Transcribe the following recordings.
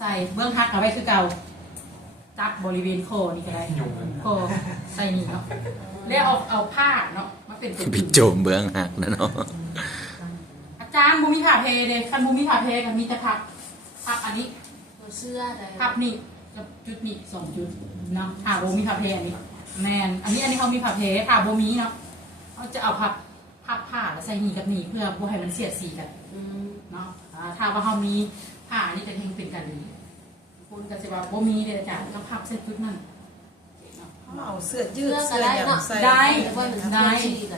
ใส่เบื้องทักเอาไว้คือเก่าจับบริเวณคอนี่ก็ได้คอใส่นี่เนาะแล้วเอาผ้าเนาะมาเป็นตัวพี่โจมเบื้องหักนะเนาะอาจารย์บูมีผ้าเพเลยคันบูมีผ้าเพกันมีแต่พับอันนี้ตัวเสื้ออะไรพับนี่กับจุดนี่2 จุดเนาะผ้าบูมีผ้าเพอันนี้แมนอันนี้เขามีผ้าเพผ้าบูมีเนาะเขาจะเอาพับผ้าแล้วใส่นี่กับนี่เพื่อบูให้มันเสียดสีกันเนาะถ้าว่าเขามีผ้านี่จะเฮงเป็นกันดีคุณกันสิว่าบูมีเดี๋ยวอาจารย์ต้องพับเส้นจุดนั่นเอาเสื้อยืดเสื้อหยัใส่ได้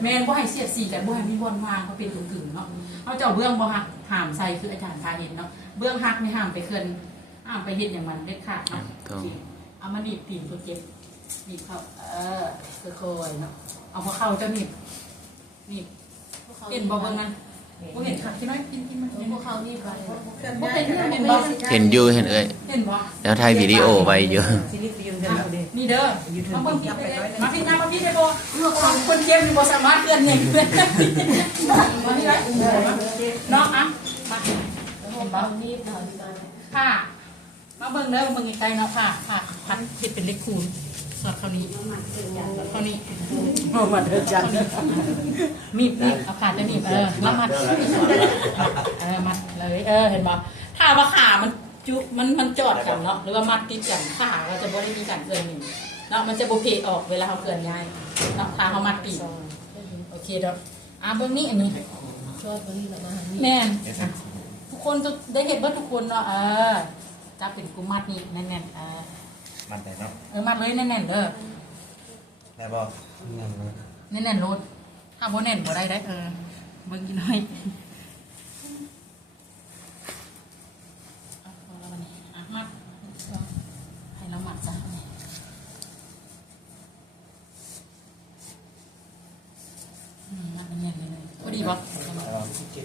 แมนบ่ให้เสียดสีกันบ่ให้มีบอลวางเขาเป็นกึ่งเนาะเขาจะเอาเบื้องบ่หักห้ามใส่คืออาจารย์พาเห็นเนาะเบื้องหักไม่ห้ามไปเคลื่อนห้ามไปเห็นอย่างมันเด็ดขาดเนาะเอามาหนีบตีนตัวเจ็บหนีบเขาค่อยๆเนาะเอาพอเข้าจะหนีบเห็นบ่เบื้องมันบ่เห็นขาดใช่ไหมกินมันพวกเขานี่ไปบ่เป็นเห็นบ่เห็นอยู่เห็นเห็นบ่แล้วถ่ายวิดีโอไว้เยอะนี่เด้อมาเบิ่งพี่มาพี่มาพี่ได้บ่คนเจ็บบ่สามารถเคลื่อนเองมานี่ได้เนาะอ่ะมาเห็นบ่นี่เนาะผ้ามาเบิ่งเด้อเบิ่งใกล้ๆเนาะผ้าพันเฮ็ดเป็นเลขคูณสอดเข้านี้เข้านี้มาเดินจันมีดเอาขาจะหนีบมามัดมัดเลยเห็นบ่ถ้าว่าขามันจุมันจอดกันเนาะหรือว่ามัดติดกันขาเราจะบ่ได้มีการเคลื่อนนี่เนาะมันจะบ่เพออกเวลาเขาเคลื่อนย้ายเนาะขาเขามัดปีโอเคเด้อเบิ่งนี้อันนี้ชอบตัวนี้แหละมาแม่นทุกคนจะได้เห็นว่าทุกคนเนาะจับเป็นกุมัดนี่แน่นๆมัดไหนเนาะมัดเลยแน่นๆเด้อแน่บ่แน่นๆโลดถ้าบ่แน่นบ่ได้เบิ่งอีกหน่อยมัดให้เรามัดซะมัดแน่นเลยพอดีบ่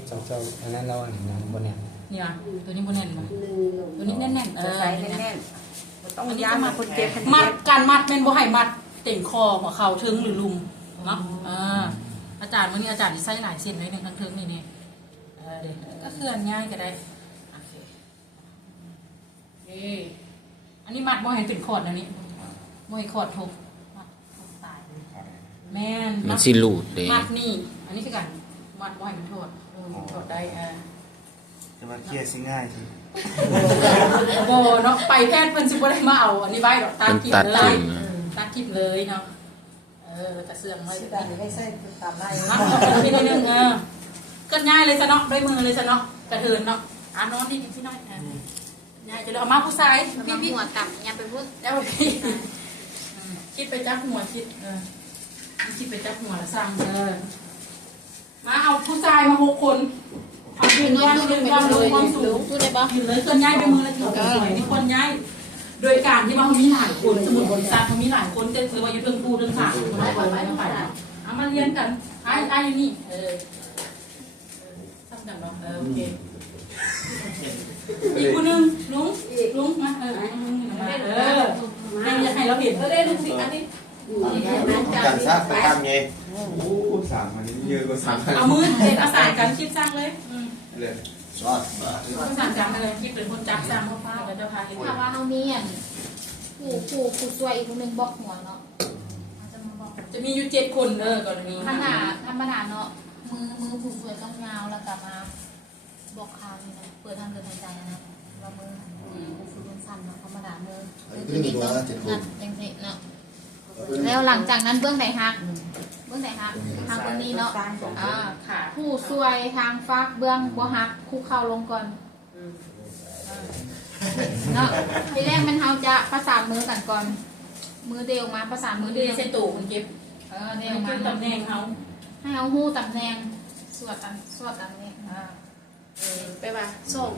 เจ้าอันนั้นเราอันนั้นบนเนี่ยเนี่ยตัวนี้บ่แน่นบ่ตัวนี้แน่นๆใส่แน่นๆต้องย้ำมาคนเจ็บมัดการมัดแม่นบ่ให้มัดเต่งคอหัวเข่าถึงหรือลุมเนาะอาจารย์วันนี้อาจารย์ใส่หลายเส้นเลยหนึ่งทั้งเทิงนี่เด็กก็เคลื่อนง่ายก็ได้โอเคอันนี้มัดบ่ให้เป็นขอดอันนี้บ่ให้ขอดทุกมัดตายแม่นมันสิหลุดเด้มัดนี่อันนี้คือกันมัดบ่ให้มันโทษโทษได้จะมาเคลียร์สิง่ายสิโบเนาะไปแพทย์เพิ่นสิบ่ได้มาเอาอันนี้ไว้ดอกตัดกินเลยตัดกินเลยเนาะกระเสื่อมไว้ให้ใส่ตามได้มัดนิดนึงก็ง่ายเลยซะเนาะด้วยมือเลยซะเนาะกระเทินเนาะนอนดีๆน้อยง่ายจะเอามาผู้ชายพี่หัวต่ำยังไปพูดแล้วพี่คิดไปจับหัวคิดไปจับหัวสั่งมาเอาผู้ชายมา6 คนเอายืนยันเลยความสูงพูดได้ปะอยู่เลยเคลื่อนย้ายด้วยมือแล้วถือสวยนี่คนย้ายโดยการที่ว่าเขามีหลายคนสมุดบริษัทเขามีหลายคนจะคือว่าอยู่เรื่องพูดเรื่องขาดคนได้ปล่อยไว้ต้องไปเอามาเรียนกันไอ้นี่ทำกันเนาะโอเคอีกคนนึงลุงมาให้เราเห็นได้ลุงสิอันนี้การสร้างไปทำไงโอ้สามมันเยอะกว่า3,000เอามือเด็กอาศัยกันคิดสร้างเลยเลยรอดสั่งจำเลยคิดเป็นคนจับสร้างพ่อป้ากับเจ้าพาเลยถ้าว่าเขามีผู้ช่วยอีกคนนึงบอกหัวเนาะจะมีอยู่7 คนก่อนนี้ธรรมดาเนาะมือผู้ช่วยต้องยาวแล้วกลับมาบอกคาวนี่นะเปิดทางเดินหายใจนะว่ามือผู้ฝึกมันสั้นเนาะธรรมดามือยังเสร็จเนาะแล้วหลังจากนั้นเบื้องไหนฮักทางตรงนี้เนาะผู้ช่วยทางฟากเบื้องบ่ฮักคู่เข้าลงก่อนเนาะทีแรกมันเขาจะประสานมือกันก่อนมือเดียวมาประสานมือเดียวใส่ตู่มันเก็บเดียวมาตำแหน่งเขาให้เอาหู้ตำแหน่งสวดอันนี้ไปว่าส่ง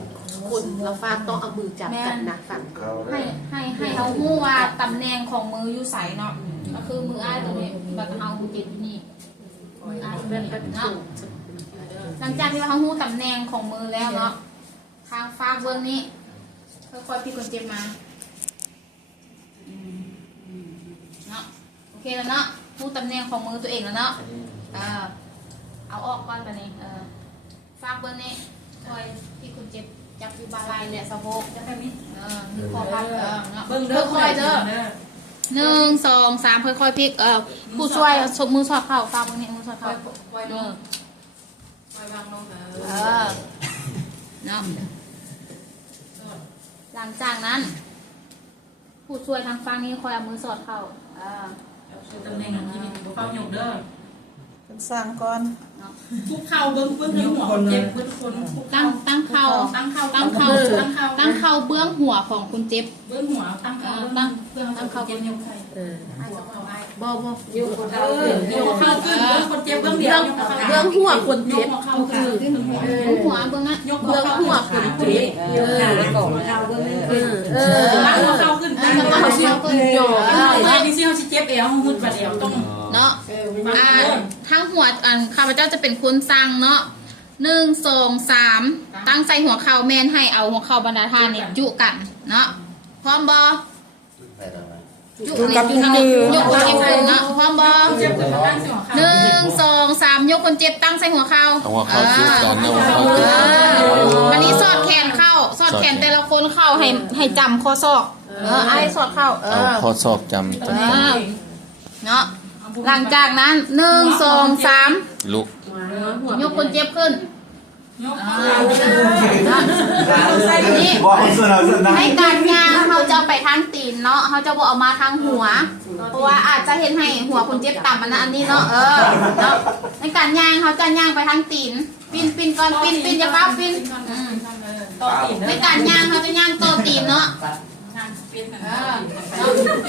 คนเราฟากต้องเอามือจับกันนะฝั่งให้เอาหู้ว่าตำแหน่งของมืออยู่ใสเนาะก็คือมืออ้ายตัวนี้แบบเอาหูเจ็บที่นี่มืออ้ายเป็นเนาะหลังจากที่เราหู้ตำแหน่งของมือแล้วเนาะทางฟากเบื้องนี้ค่อยๆพี่คนเจ็บมาเนาะโอเคแล้วเนาะหู้ตำแหน่งของมือตัวเองแล้วเนาะเอาออกก่อนแบบนี้ฟากเบื้องนี้คอยพี่คนเจ็บจั จับอยู่บาลายเนี่ยสะโพก จะแบบนี้ มีคอพับเนาะ เบิ่งเด้อ ค่อยๆเด้อ1 2 3ค่อยๆพลิกผู้ช่วยชกมือสอดเข่าฟังตรงนี้มือสอด ปล่อ เข่าย ปล่อยลงปล่อยวางลงเนาะหลังจากนั้น ผู้ช่วยทางฟังนี้คอยเอามือสอดเข่าคือตำแหน่งที่มีบ่เข้าหยกเด้อ เป็นสร้างก่อน ทุกเข่าเบิ่งหัวเจ็บเบิ่งคน ตั้งเข่าเบื้องหัวของคุณเจ็บ เบิ่งหัวตั้งเข่าเบิ่งเข่าเจ็บยกไข่บ่ยกเข่าขึ้นเบิ่งคนเจ็บเบิ่งเดียวยกเข่า เบื้องหัวคนเจ็บ ยกเข่าขึ้น หัวเบื้องนั้น ยกหัวคนเจ็บตั้งหัวเข่าขึ้นตั้งหัวเข่าขึ้นโยกนี่สิเฮาสิเจ็บเอวมุดบาดเอวต้อง เนาะทั้งหัวข้าพเจ้าจะเป็นคนสั่งเนาะ1 2 3ตั้งใจหัวเข่าแมนให้เอาหัวเข่าบรรดาทานเนี่ยจุกันเนาะพร้อมบ่จุกันคือยกคนเจ็บขึ้นเนาะพร้อมบ่ เจ็บขึ้นตั้งสิหัวเข่า 1 2 3ยกคนเจ็บตั้งใส่หัวเข่า เอาหัวเข้าคือกันเอาหัวเข้าคือกัน วันนี้สอดแขนเข้าสอดแขนแต่ละคนเข้าให้จำข้อศอกไอ้สอดเข้าเอาข้อสอบจำ เนาะหลังจากนั้น1 2 3 ลุก ยกคนเจ็บขึ้น ยก นี่ บอกเสื้อเราเสื้อดำ ให้การงานเขาจะไปทางตีนเนาะเขาจะบอกเอามาทางหัว เพราะว่าอาจจะเห็นให้หัวคนเจ็บต่ำอันนี้เนาะเนาะในการย่างเขาจะย่างไปทางตีนปีนก่อนปีนอย่าฟ้าปีน ต่อตีน ในการย่างเขาจะย่างต่อตีนเนาะ งานเป็น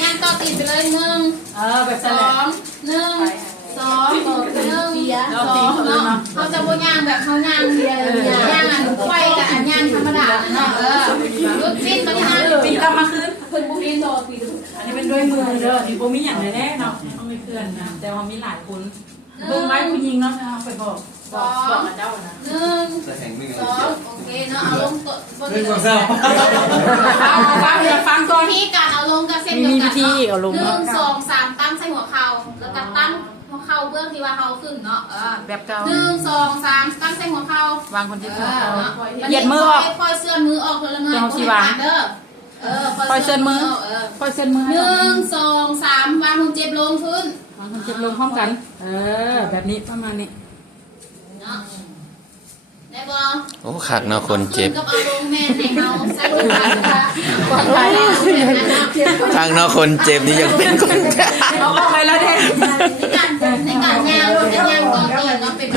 ย่างต่อตีนไปเลย1 แบบ 2 1 2 1 2เนาะเขาจะบ่ย่างแบบเขาย่างย่างไฟกับอันย่างธรรมดาเนาะยุดปิ้นมาที่นั่น ปีนกลับมาคืนเพิ่นบ่มีต่อปีนอันนี้เป็นด้วยมือเด้อนี่บ่มีหยังแน่เนาะต้องมีเพื่อนนะแต่ว่ามีหลายคนเบิ่งไว้ผู้หญิงเนาะไปบอกเจ้านะ 1 จะแข่งไม่ 2โอเคเนาะเอาลงตัวบน ฟังก่อน วิธีการเอาลงกับเส้นเดียวกันเนาะ1 2 3ตั้งใส่หัวเข่าแล้วก็ตั้งหัวเข่าเบื้องที่ว่าเขาขึ้นเนาะแบบเก่า1 2 3ตั้งใส่หัวเข่าว างคนที่เขา เหยียดมือออกค่อยเสื่อนมือออกคนละเงินเด้อคอยเส้นมือคอยเส้นมือ1 2 3วางคนเจ็บลงพื้น วางคนเจ็บลงพร้อมกันแบบนี้ประมาณนี้ เนาะได้บ่ โอ้ขักเนาะคนเจ็บ ก็เอาลงแม่ให้เฮาใส่หัวเข่า ทางเนาะคนเจ็บนี่ยังเป็นคนแก่ เอาออกไปแล้วเด้ ในการยาวต่อตีนเนาะเป็น